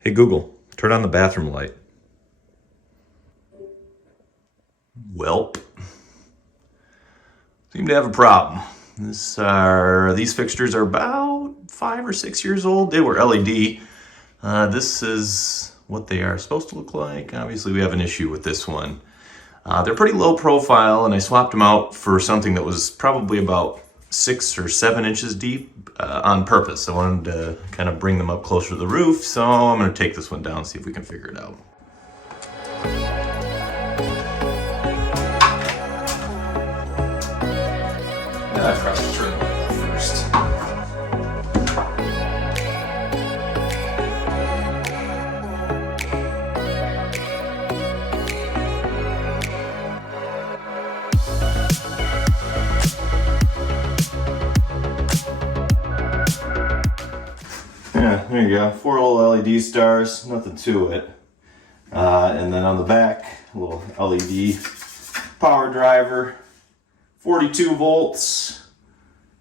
Hey Google, turn on the bathroom light. Welp. Seem to have a problem. These fixtures are about 5 or 6 years old. They were LED. This is what they are supposed to look like. Obviously we have an issue with this one. They're pretty low profile, and I swapped them out for something that was probably about 6 or 7 inches deep on purpose. I wanted to kind of bring them up closer to the roof, so I'm going to take this one down and see if we can figure it out. I probably turn the light off first. Yeah, there you go. 4 little LED stars, nothing to it. And then on the back, a little LED power driver, 42 volts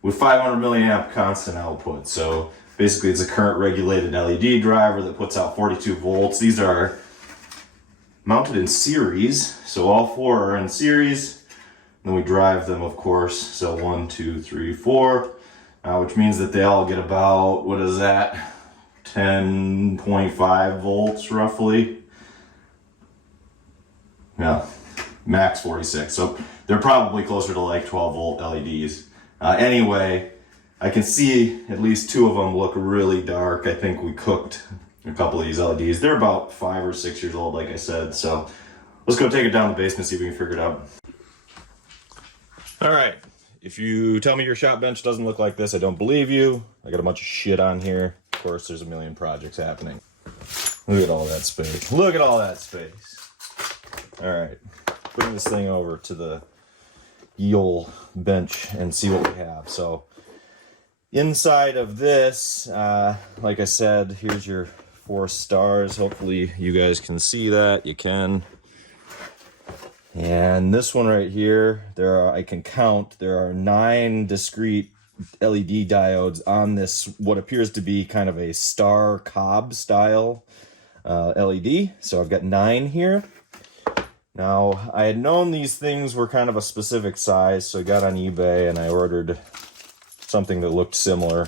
with 500 milliamp constant output. So basically it's a current regulated LED driver that puts out 42 volts. These are mounted in series, so all 4 are in series. Then we drive them, of course, so 1, 2, 3, 4. Which means that they all get about, what is that, 10.5 volts roughly. Yeah, max 46. So they're probably closer to like 12 volt LEDs. Anyway, I can see at least 2 of them look really dark. I think we cooked a couple of these LEDs. They're about 5 or 6 years old, like I said. So let's go take it down to the basement, see if we can figure it out. All right. If you tell me your shop bench doesn't look like this, I don't believe you. I got a bunch of shit on here. Of course, there's a million projects happening. Look at all that space. Look at all that space. All right, putting this thing over to the ye ol' bench and see what we have. So inside of this, like I said, here's your 4 stars. Hopefully you guys can see that. You can. And this one right here, I can count, there are 9 discrete LED diodes on this, what appears to be kind of a star cob style LED. So I've got 9 here. Now, I had known these things were kind of a specific size, so I got on eBay and I ordered something that looked similar.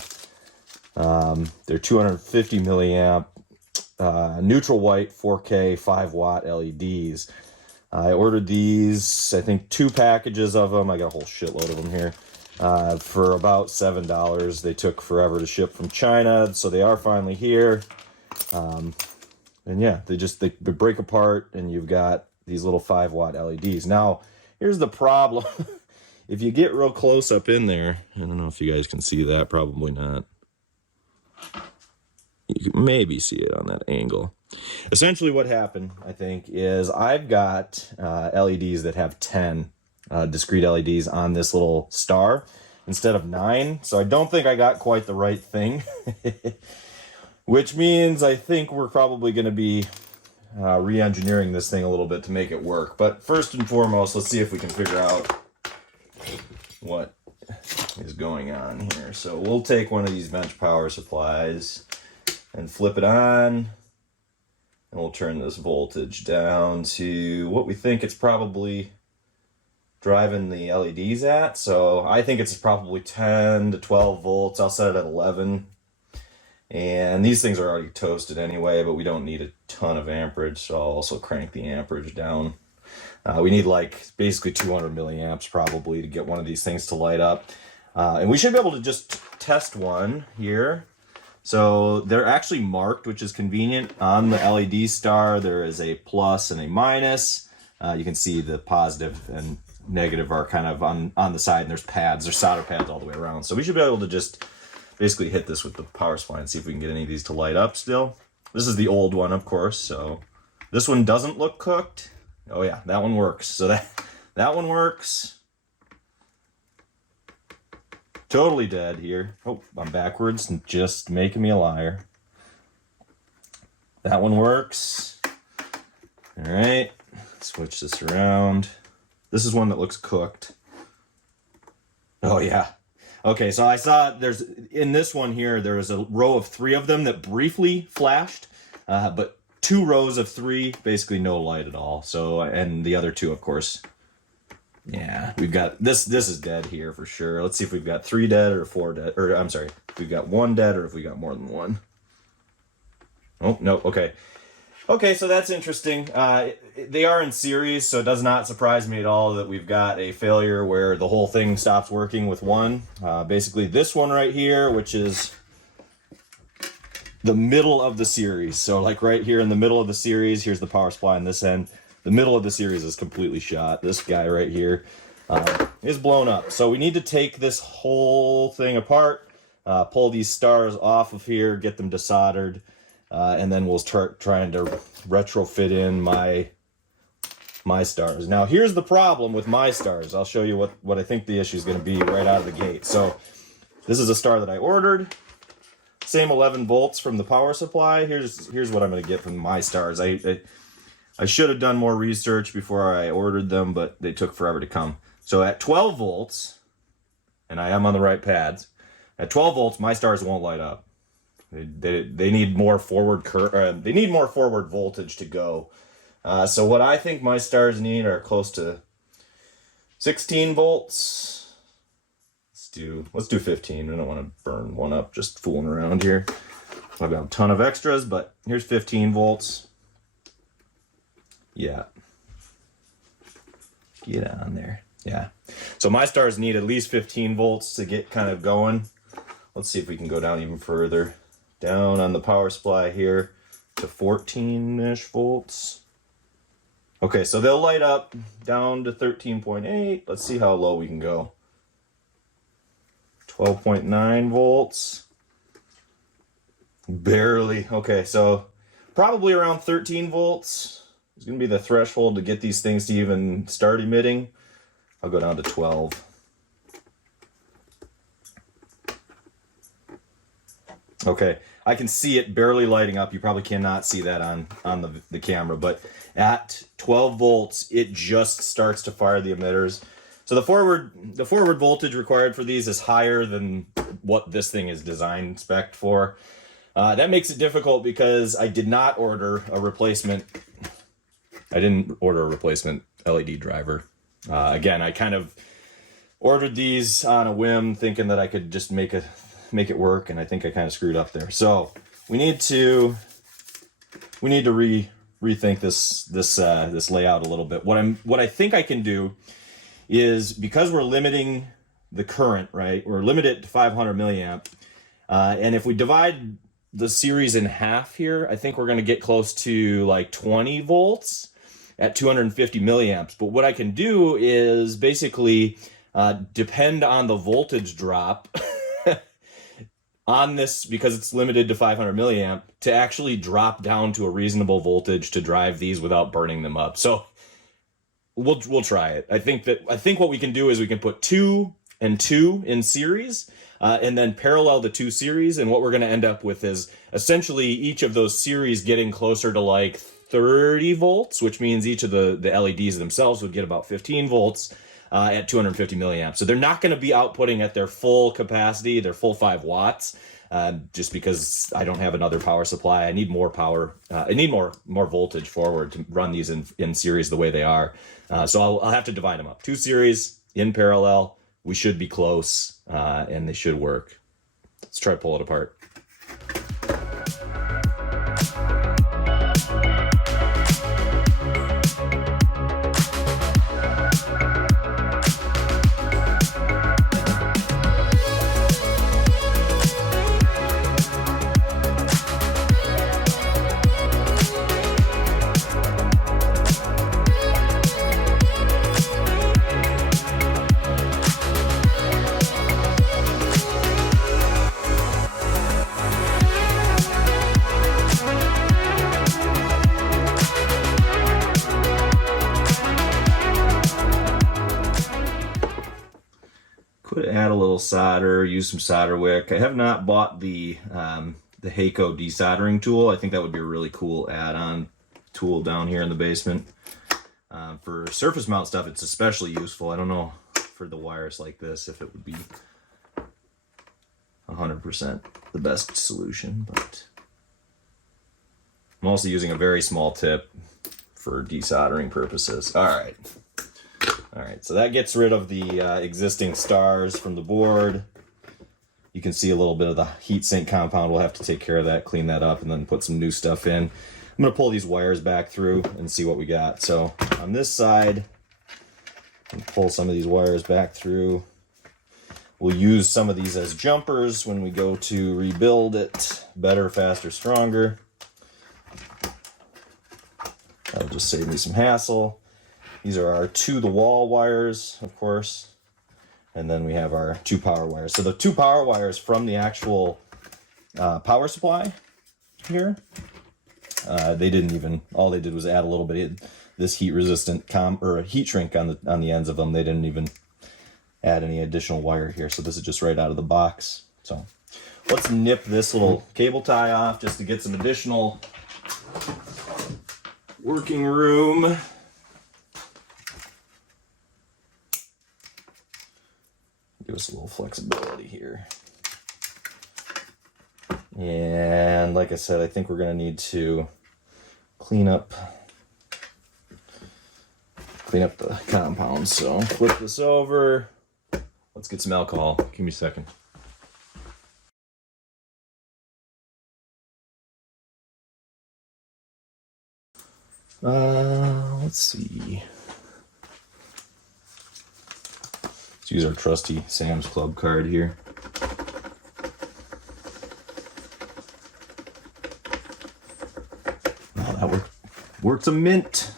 They're 250 milliamp neutral white 4K 5 watt LEDs. I ordered these, I think 2 packages of them. I got a whole shitload of them here for about $7. They took forever to ship from China, so they are finally here. And yeah, they break apart, and you've got these little 5 watt LEDs. Now, here's the problem. If you get real close up in there, I don't know if you guys can see that, probably not. You can maybe see it on that angle. Essentially what happened, I think, is I've got LEDs that have 10 discrete LEDs on this little star instead of 9. So I don't think I got quite the right thing. Which means I think we're probably going to be re-engineering this thing a little bit to make it work. But first and foremost, let's see if we can figure out what is going on here. So we'll take one of these bench power supplies and flip it on. And we'll turn this voltage down to what we think it's probably driving the LEDs at. So I think it's probably 10 to 12 volts. I'll set it at 11. And these things are already toasted anyway, but we don't need a ton of amperage. So I'll also crank the amperage down. We need like basically 200 milliamps probably to get one of these things to light up. And we should be able to just test one here. So they're actually marked, which is convenient. On the LED star, there is a plus and a minus. You can see the positive and negative are kind of on the side, and there's pads, there's solder pads all the way around. So we should be able to just basically hit this with the power supply and see if we can get any of these to light up still. This is the old one, of course, so this one doesn't look cooked. Oh yeah, that one works. So that one works. Totally dead here. Oh, I'm backwards and just making me a liar. That one works. All right, switch this around. This is one that looks cooked. Oh yeah. Okay, so I saw in this one here, there was a row of 3 of them that briefly flashed. but 2 rows of 3, basically no light at all. So, and the other 2, of course, yeah, we've got this is dead here for sure. Let's see if we've got 3 dead or 4 dead, or I'm sorry, if we've got 1 dead or if we got more than 1. Oh, no, okay. Okay, so that's interesting. They are in series, so it does not surprise me at all that we've got a failure where the whole thing stops working with one. Basically this one right here, which is the middle of the series. So like right here in the middle of the series, here's the power supply on this end. The middle of the series is completely shot. This guy right here is blown up. So we need to take this whole thing apart, pull these stars off of here, get them desoldered, and then we'll start trying to retrofit in my stars. Now here's the problem with my stars. I'll show you what I think the issue is going to be right out of the gate. So this is a star that I ordered. Same 11 volts from the power supply. Here's what I'm going to get from my stars. I should have done more research before I ordered them, but they took forever to come. So at 12 volts, and I am on the right pads, at 12 volts my stars won't light up. They need more forward they need more forward voltage to go. So what I think my stars need are close to 16 volts. Let's do 15. I don't want to burn one up just fooling around here. I've got a ton of extras, but here's 15 volts. Yeah. Get on there. Yeah. So my stars need at least 15 volts to get kind of going. Let's see if we can go down even further. Down on the power supply here to 14-ish volts. Okay, so they'll light up down to 13.8. Let's see how low we can go. 12.9 volts. Barely. Okay, so probably around 13 volts is going to be the threshold to get these things to even start emitting. I'll go down to 12. Okay, I can see it barely lighting up. You probably cannot see that on the camera, but at 12 volts, it just starts to fire the emitters. So the forward voltage required for these is higher than what this thing is designed spec for. That makes it difficult because I did not order a replacement. I didn't order a replacement LED driver. Again, I kind of ordered these on a whim, thinking that I could just make it work, and I think I kind of screwed up there. So we need to rethink this layout a little bit. What I think I can do is, because we're limiting the current, right? We're limited to 500 milliamp, and if we divide the series in half here, I think we're going to get close to like 20 volts at 250 milliamps. But what I can do is basically depend on the voltage drop on this, because it's limited to 500 milliamp, to actually drop down to a reasonable voltage to drive these without burning them up. So we'll try it. I think what we can do is we can put 2 and 2 in series, and then parallel the 2 series. And what we're going to end up with is essentially each of those series getting closer to like 30 volts, which means each of the LEDs themselves would get about 15 volts at 250 milliamps. So they're not going to be outputting at their full capacity, their full 5 watts, just because I don't have another power supply. I need more power. I need more voltage forward to run these in series the way they are. So I'll have to divide them up. 2 series in parallel. We should be close, and they should work. Let's try to pull it apart. Could add a little solder, use some solder wick. I have not bought the Heiko desoldering tool. I think that would be a really cool add-on tool down here in the basement. For surface mount stuff, it's especially useful. I don't know for the wires like this if it would be 100% the best solution, but I'm also using a very small tip for desoldering purposes. All right, so that gets rid of the existing stars from the board. You can see a little bit of the heatsink compound. We'll have to take care of that, clean that up, and then put some new stuff in. I'm gonna pull these wires back through and see what we got. So on this side, and pull some of these wires back through. We'll use some of these as jumpers when we go to rebuild it better, faster, stronger. That'll just save me some hassle. These are our to-the-wall wires, of course. And then we have our 2 power wires. So the 2 power wires from the actual power supply here, they didn't even, all they did was add a little bit of this heat resistant heat shrink on the ends of them. They didn't even add any additional wire here. So this is just right out of the box. So let's nip this little cable tie off just to get some additional working room. Give us a little flexibility here. And like I said, I think we're going to need to clean up the compound. So flip this over. Let's get some alcohol. Give me a second. Let's see. Let's use our trusty Sam's Club card here. Oh, that works a mint.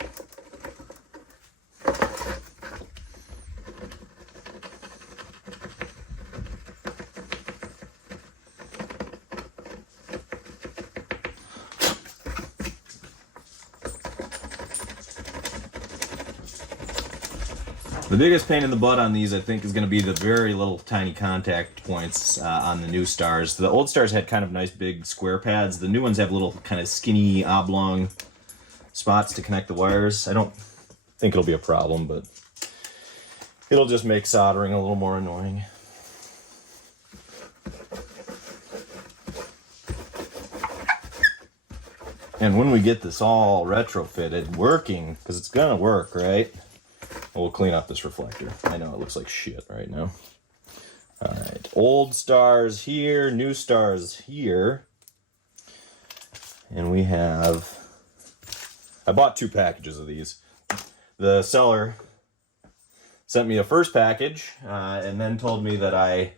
The biggest pain in the butt on these, I think, is going to be the very little tiny contact points on the new stars. The old stars had kind of nice big square pads. The new ones have little kind of skinny oblong spots to connect the wires. I don't think it'll be a problem, but it'll just make soldering a little more annoying. And when we get this all retrofitted, working, because it's going to work, right? We'll clean up this reflector. I know it looks like shit right now. All right, old stars here, new stars here. And we have, I bought 2 packages of these. The seller sent me a first package and then told me that I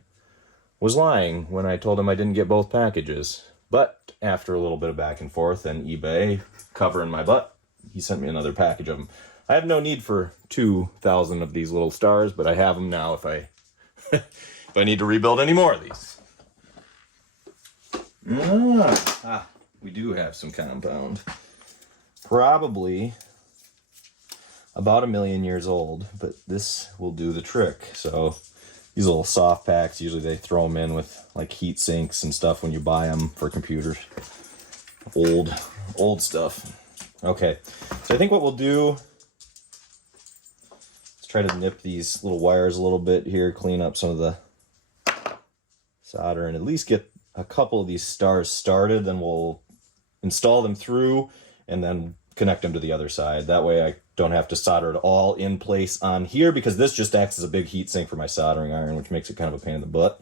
was lying when I told him I didn't get both packages. But after a little bit of back and forth and eBay covering my butt, he sent me another package of them. I have no need for 2,000 of these little stars, but I have them now if I if I need to rebuild any more of these. We do have some compound. Probably about 1 million years old, but this will do the trick. So these little soft packs, usually they throw them in with like heat sinks and stuff when you buy them for computers. Old stuff. Okay, so I think what we'll do, try to nip these little wires a little bit here, clean up some of the solder, and at least get a couple of these stars started. Then we'll install them through and then connect them to the other side. That way I don't have to solder it all in place on here, because this just acts as a big heat sink for my soldering iron, which makes it kind of a pain in the butt.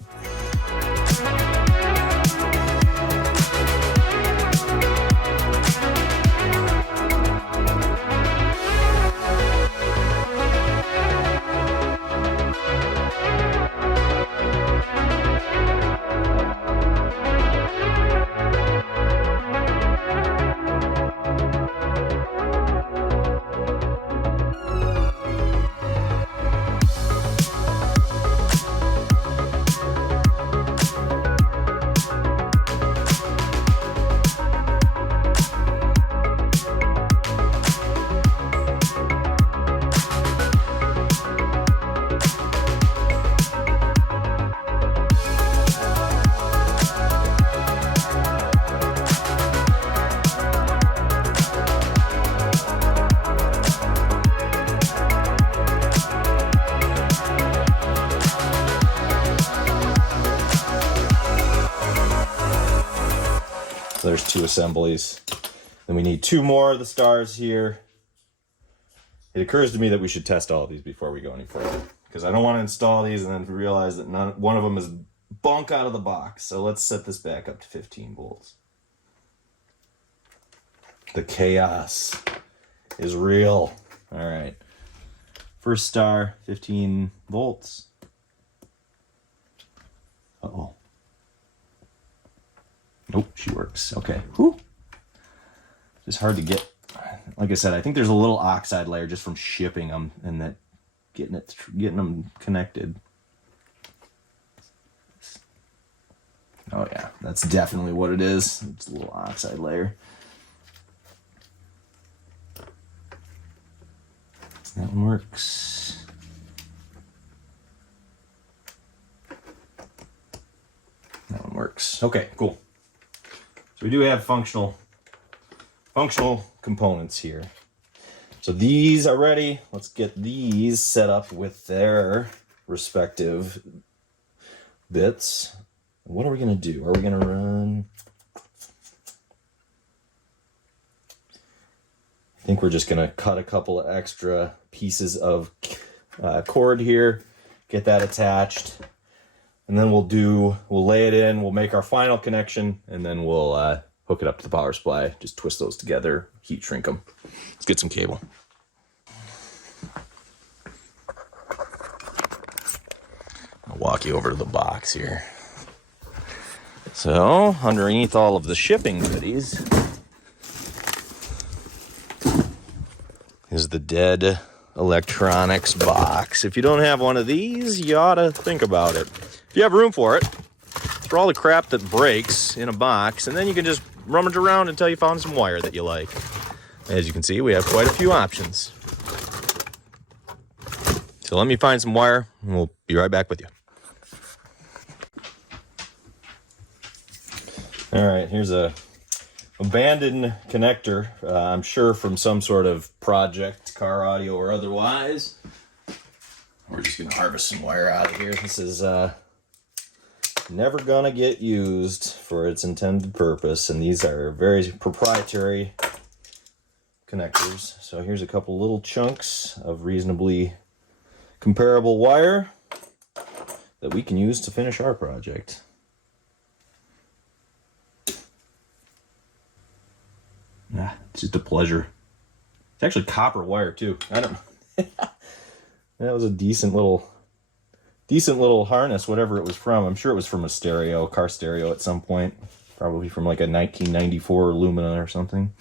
There's 2 assemblies. Then we need 2 more of the stars here. It occurs to me that we should test all of these before we go any further, because I don't want to install these and then realize that one of them is bunk out of the box. So let's set this back up to 15 volts. The chaos is real. All right. First star, 15 volts. Uh-oh. Nope, she works. Okay. Whew. Just hard to get. Like I said, I think there's a little oxide layer just from shipping them and that getting them connected. Oh yeah, that's definitely what it is. It's a little oxide layer. That one works. That one works. Okay, cool. So we do have functional components here. So these are ready. Let's get these set up with their respective bits. What are we going to do? Are we going to run? I think we're just going to cut a couple of extra pieces of cord here, get that attached, and then we'll lay it in, we'll make our final connection, and then we'll hook it up to the power supply, just twist those together, heat shrink them. Let's get some cable. I'll walk you over to the box here. So, underneath all of the shipping goodies is the dead electronics box. If you don't have one of these, you ought to think about it. If you have room for it, for all the crap that breaks in a box, and then you can just rummage around until you found some wire that you like. As you can see, we have quite a few options. So let me find some wire, and we'll be right back with you. All right, here's a abandoned connector, I'm sure from some sort of project, car audio or otherwise. We're just gonna harvest some wire out of here. This is never gonna get used for its intended purpose, and these are very proprietary connectors. So here's a couple little chunks of reasonably comparable wire that we can use to finish our project. Yeah, it's just a pleasure. It's actually copper wire too. I don't know. That was a decent little harness, whatever it was from. I'm sure it was from a car stereo at some point. Probably from like a 1994 Lumina or something.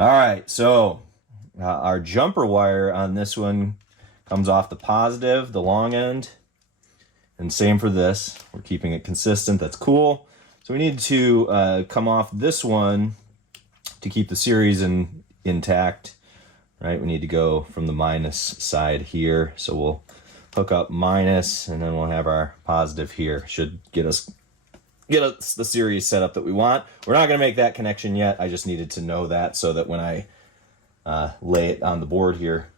All right, so our jumper wire on this one comes off the positive, the long end. And same for this. We're keeping it consistent. That's cool. So we need to come off this one to keep the series intact, right? We need to go from the minus side here. So we'll hook up minus, and then we'll have our positive here. Should get us the series set up that we want. We're not going to make that connection yet. I just needed to know that so that when I lay it on the board here,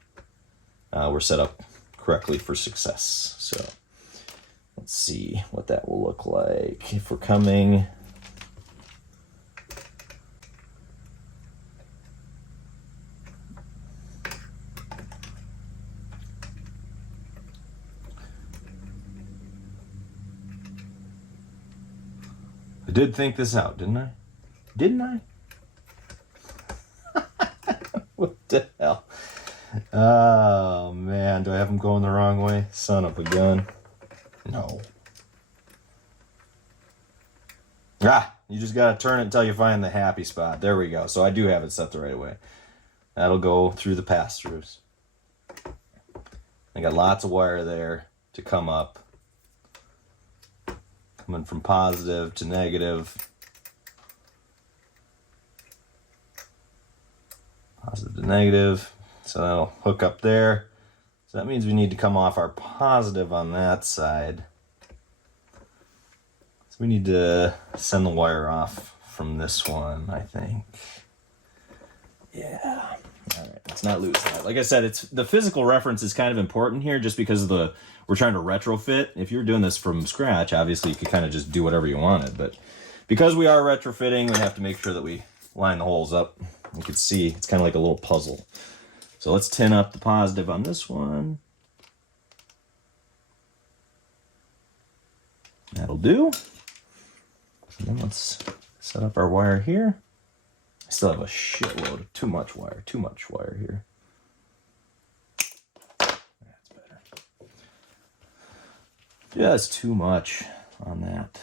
we're set up correctly for success. So let's see what that will look like if we're coming. I did think this out, didn't I? Didn't I? What the hell? Oh, man. Do I have them going the wrong way? Son of a gun. No. You just got to turn it until you find the happy spot. There we go. So I do have it set the right way. That'll go through the pass-throughs. I got lots of wire there to come up. Coming from positive to negative. Positive to negative. So that'll hook up there. So that means we need to come off our positive on that side. So we need to send the wire off from this one, I think. Yeah. All right, let's not lose that. Like I said, it's the physical reference is kind of important here just because of we're trying to retrofit. If you're doing this from scratch, obviously you could kind of just do whatever you wanted. But because we are retrofitting, we have to make sure that we line the holes up You can see it's kind of like a little puzzle. So let's tin up the positive on this one. That'll do. And then let's set up our wire here. I still have a shitload of too much wire here. That's better. Just too much on that.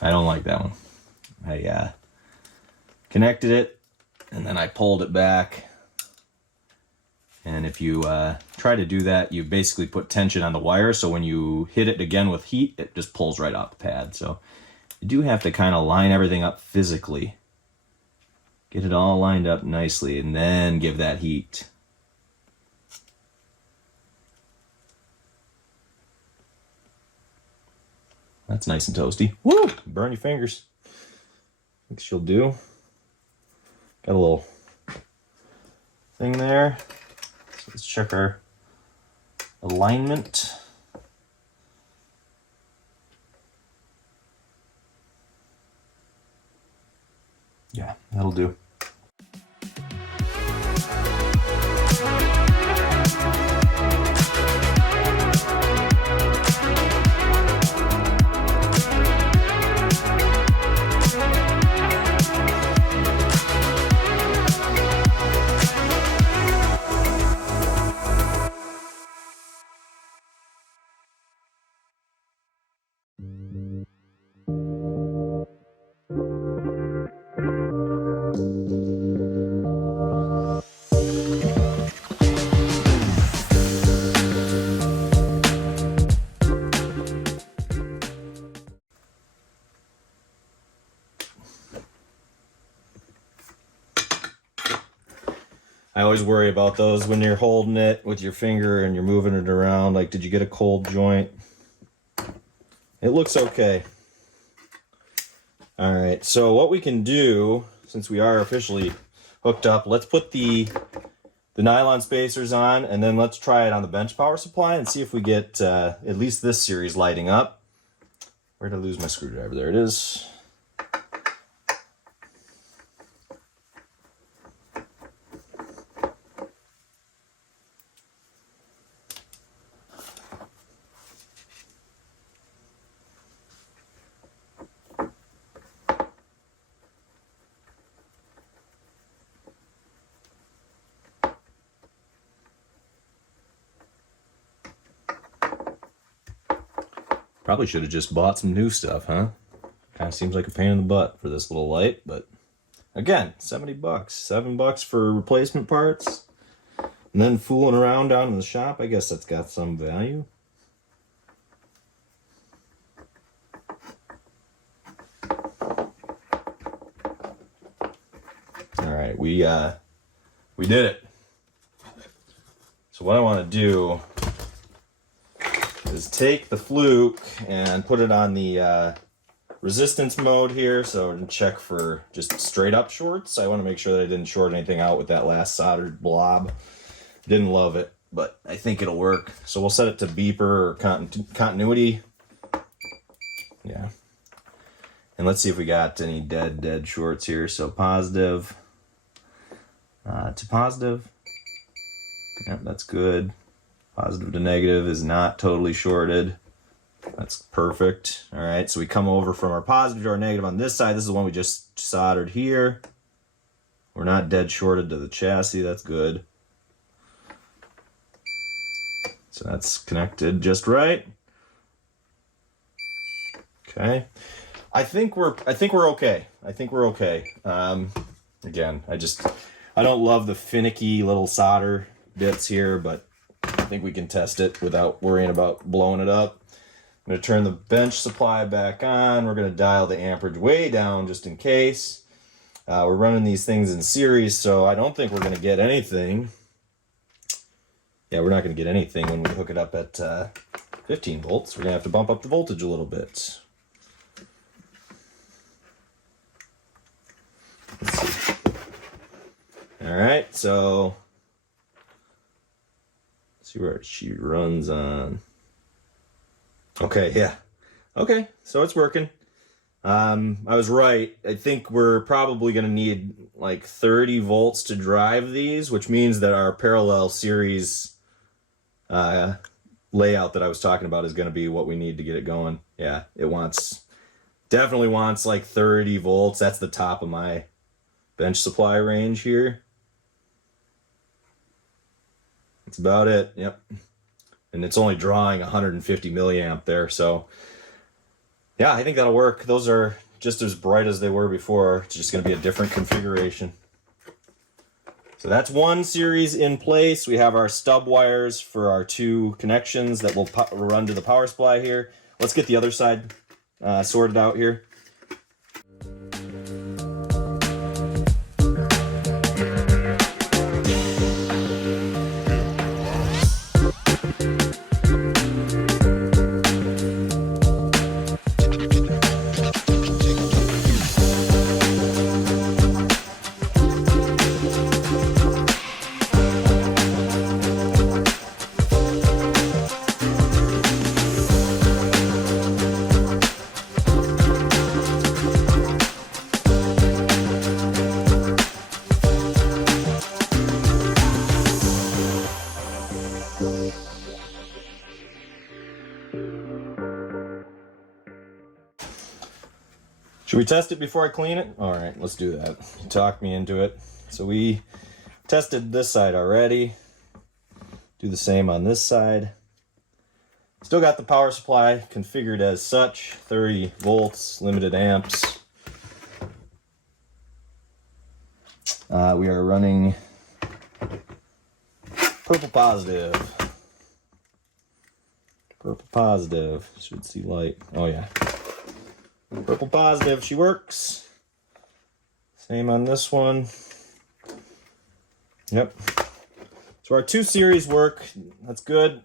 I don't like that one. I connected it and then I pulled it back. And if you try to do that, you basically put tension on the wire. So when you hit it again with heat, it just pulls right off the pad. So you do have to kind of line everything up physically. Get it all lined up nicely and then give that heat. That's nice and toasty. Woo! Burn your fingers. Think she'll do. Got a little thing there. So let's check our alignment. Yeah, that'll do. I always worry about those when you're holding it with your finger and you're moving it around. Like, did you get a cold joint? It looks okay. All right, so what we can do, since we are officially hooked up, let's put the nylon spacers on, and then let's try it on the bench power supply and see if we get at least this series lighting up. Where did I lose my screwdriver? There it is. Probably should have just bought some new stuff, huh? Kind of seems like a pain in the butt for this little light, but again, 70 bucks. $7 for replacement parts. And then fooling around down in the shop, I guess that's got some value. All right, we did it. So what I want to do is take the fluke and put it on the resistance mode here, so and check for just straight up shorts. I want to make sure that I didn't short anything out with that last soldered blob. Didn't love it, but I think it'll work. So we'll set it to beeper or continuity. Yeah. And let's see if we got any dead shorts here. So positive to positive. Yep, that's good. Positive to negative is not totally shorted. That's perfect. All right, so we come over from our positive to our negative on this side. This is the one we just soldered here. We're not dead shorted to the chassis. That's good. So that's connected just right. Okay. I think we're okay. I think we're okay. Again, I don't love the finicky little solder bits here, but I think we can test it without worrying about blowing it up. I'm going to turn the bench supply back on. We're going to dial the amperage way down just in case. We're running these things in series, so I don't think we're going to get anything. Yeah, yeah, we're not going to get anything when we hook it up at 15 volts. We're going to have to bump up the voltage a little bit. Let's see. All right, so let's see where she runs on. Okay, yeah. Okay, so it's working. I was right. I think we're probably going to need like 30 volts to drive these, which means that our parallel series layout that I was talking about is going to be what we need to get it going. Yeah, it definitely wants like 30 volts. That's the top of my bench supply range here. That's about it. Yep. And it's only drawing 150 milliamp there, so yeah, I think that'll work. Those are just as bright as they were before. It's just going to be a different configuration. So that's one series in place. We have our stub wires for our two connections that will run to the power supply here. Let's get the other side sorted out here. Should we test it before I clean it? All right, let's do that. You talked me into it. So we tested this side already. Do the same on this side. Still got the power supply configured as such, 30 volts, limited amps. We are running purple positive. Purple positive, should see light. Oh yeah. Purple positive, she works. Same on this one. Yep. So our two series work, that's good.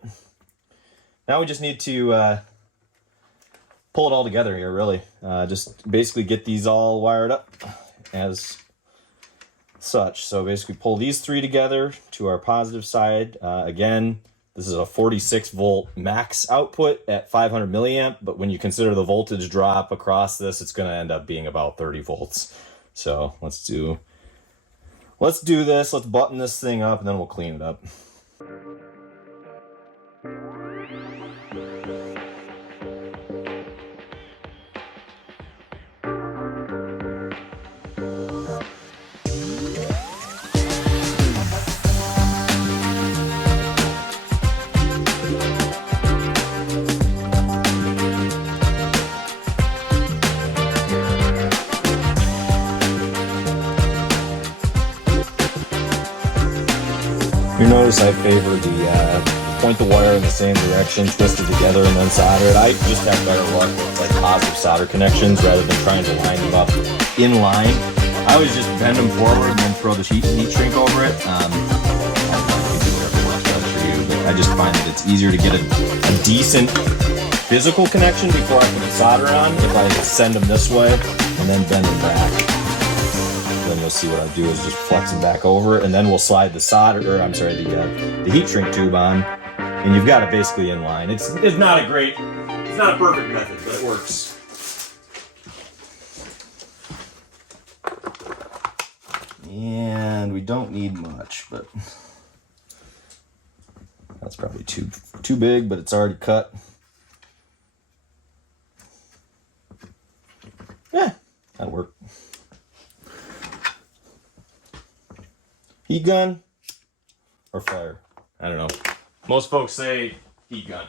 Now we just need to pull it all together here, really. Just basically get these all wired up as such. So basically pull these three together to our positive side. Again, this is a 46 volt max output at 500 milliamp, but when you consider the voltage drop across this, it's going to end up being about 30 volts. So let's do this. Let's button this thing up and then we'll clean it up. You notice I favor the point the wire in the same direction, twist it together, and then solder it. I just have better luck with like positive solder connections rather than trying to line them up in line. I always just bend them forward and then throw the heat shrink over it. I don't know if you do whatever works best for you, but I just find that it's easier to get a decent physical connection before I put the solder on if I send them this way and then bend them back. Then you'll see what I do is just flex them back over, and then we'll slide the solder, or I'm sorry, the heat shrink tube on, and you've got it basically in line. It's not a perfect method, but it works. And we don't need much, but that's probably too big, but it's already cut. Yeah, that'll work. Heat gun or fire? I don't know. Most folks say heat gun.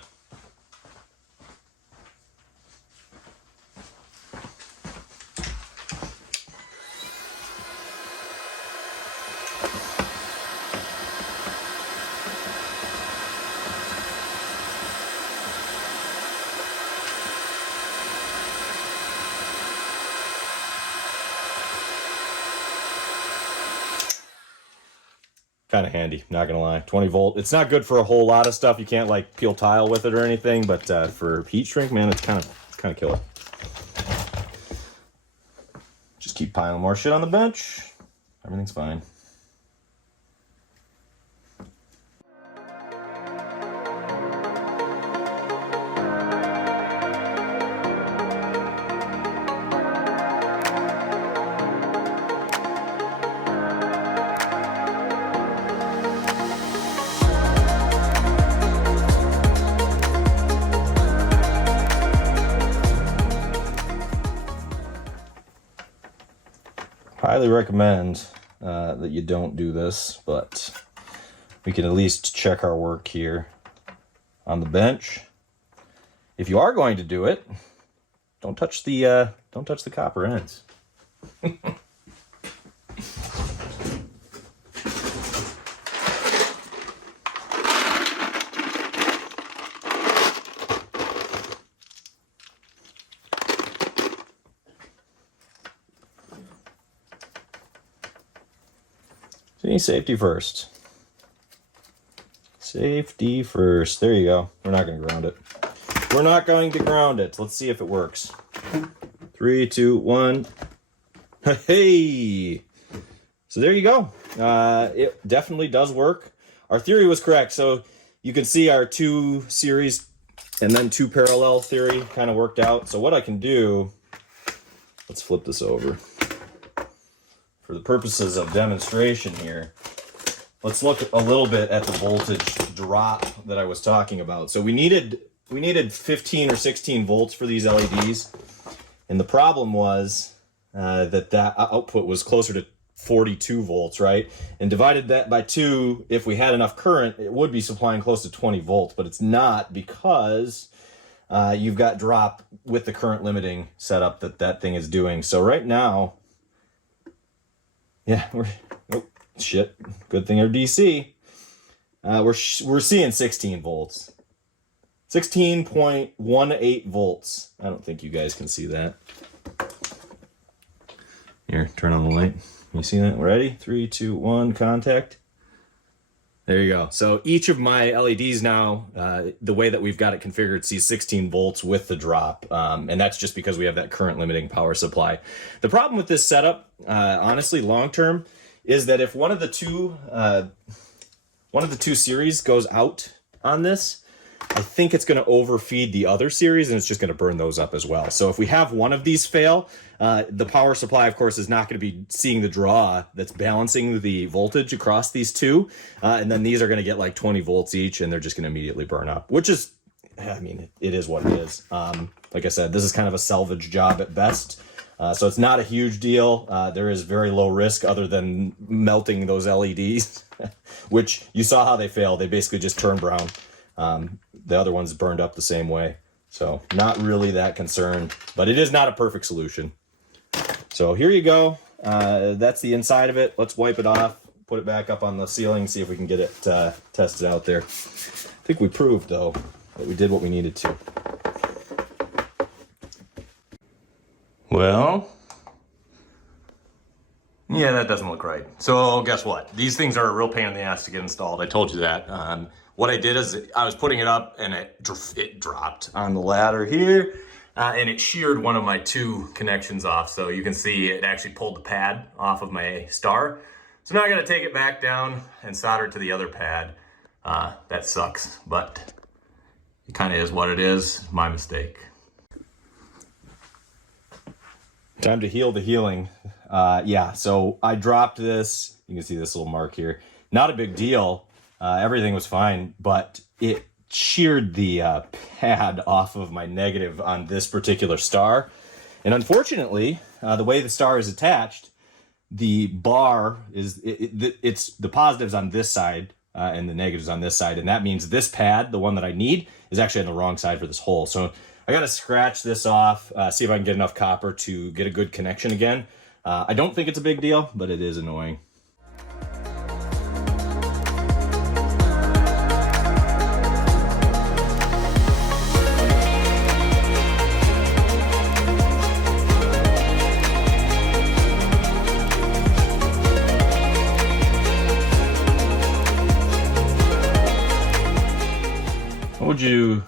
kind of handy, not gonna lie. 20 volt. It's not good for a whole lot of stuff. You can't like peel tile with it or anything, but for heat shrink, man, it's kind of killer. Just keep piling more shit on the bench. Everything's fine. Highly recommend that you don't do this, but we can at least check our work here on the bench. If you are going to do it, don't touch the copper ends. Safety first. Safety first. There you go. We're not going to ground it. We're not going to ground it. Let's see if it works. 3, 2, 1. Hey! So there you go. It definitely does work. Our theory was correct. So you can see our 2 series and then 2 parallel theory kind of worked out. So what I can do, let's flip this over. For the purposes of demonstration here, let's look a little bit at the voltage drop that I was talking about. So we needed 15 or 16 volts for these LEDs, and the problem was that output was closer to 42 volts, right? And divided that by 2, if we had enough current, it would be supplying close to 20 volts, but it's not because you've got drop with the current limiting setup that thing is doing. So right now, yeah, shit. Good thing they're DC. We're seeing 16 volts. 16.18 volts. I don't think you guys can see that. Here, turn on the light. You see that? Ready? 3, 2, 1, contact. There you go. So each of my LEDs now, the way that we've got it configured, sees 16 volts with the drop. And that's just because we have that current limiting power supply. The problem with this setup, honestly, long-term, is that if one of the two series goes out on this, I think it's going to overfeed the other series and it's just going to burn those up as well. So if we have one of these fail, the power supply, of course, is not going to be seeing the draw that's balancing the voltage across these two. And then these are going to get like 20 volts each and they're just going to immediately burn up, which is, I mean, it is what it is. Like I said, this is kind of a salvage job at best. So it's not a huge deal. There is very low risk other than melting those LEDs, which you saw how they failed. They basically just turned brown. The other ones burned up the same way. So not really that concerned, but it is not a perfect solution. So here you go. That's the inside of it. Let's wipe it off, put it back up on the ceiling, see if we can get it tested out there. I think we proved, though, that we did what we needed to. Well, yeah, that doesn't look right. So guess what? These things are a real pain in the ass to get installed. I told you that. What I did is I was putting it up and it dropped on the ladder here and it sheared one of my 2 connections off. So you can see it actually pulled the pad off of my star. So now I got to take it back down and solder it to the other pad. That sucks, but it kind of is what it is. My mistake. Time to heal the healing. Yeah, so I dropped this. You can see this little mark here. Not a big deal. Everything was fine, but it sheared the pad off of my negative on this particular star. And unfortunately, the way the star is attached, the bar is, it's the positives on this side and the negatives on this side. And that means this pad, the one that I need, is actually on the wrong side for this hole. So I got to scratch this off, see if I can get enough copper to get a good connection again. I don't think it's a big deal, but it is annoying. What would you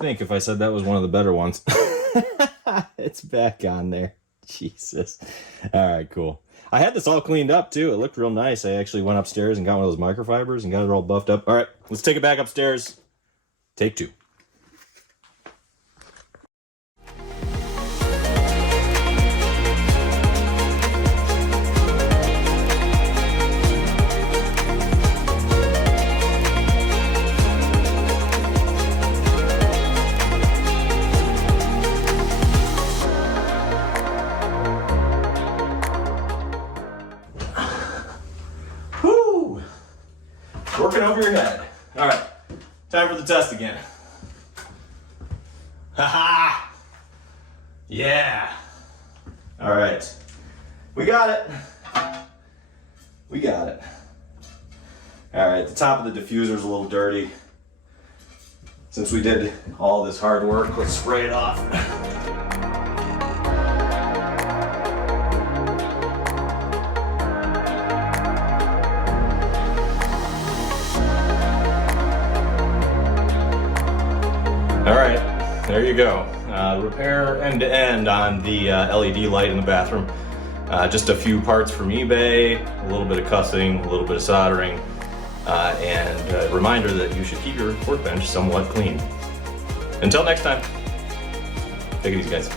think if I said that was one of the better ones? It's back on there. Jesus. All right, cool. I had this all cleaned up too. It looked real nice. I actually went upstairs and got one of those microfibers and got it all buffed up. All right, let's take it back upstairs. Take 2. Working over your head. All right, time for the test again. Haha! Yeah! All right, we got it. We got it. All right, the top of the diffuser's a little dirty. Since we did all this hard work, let's spray it off. All right, there you go. Repair end to end on the LED light in the bathroom. Just a few parts from eBay, a little bit of cussing, a little bit of soldering, and a reminder that you should keep your workbench somewhat clean. Until next time, take it easy, guys.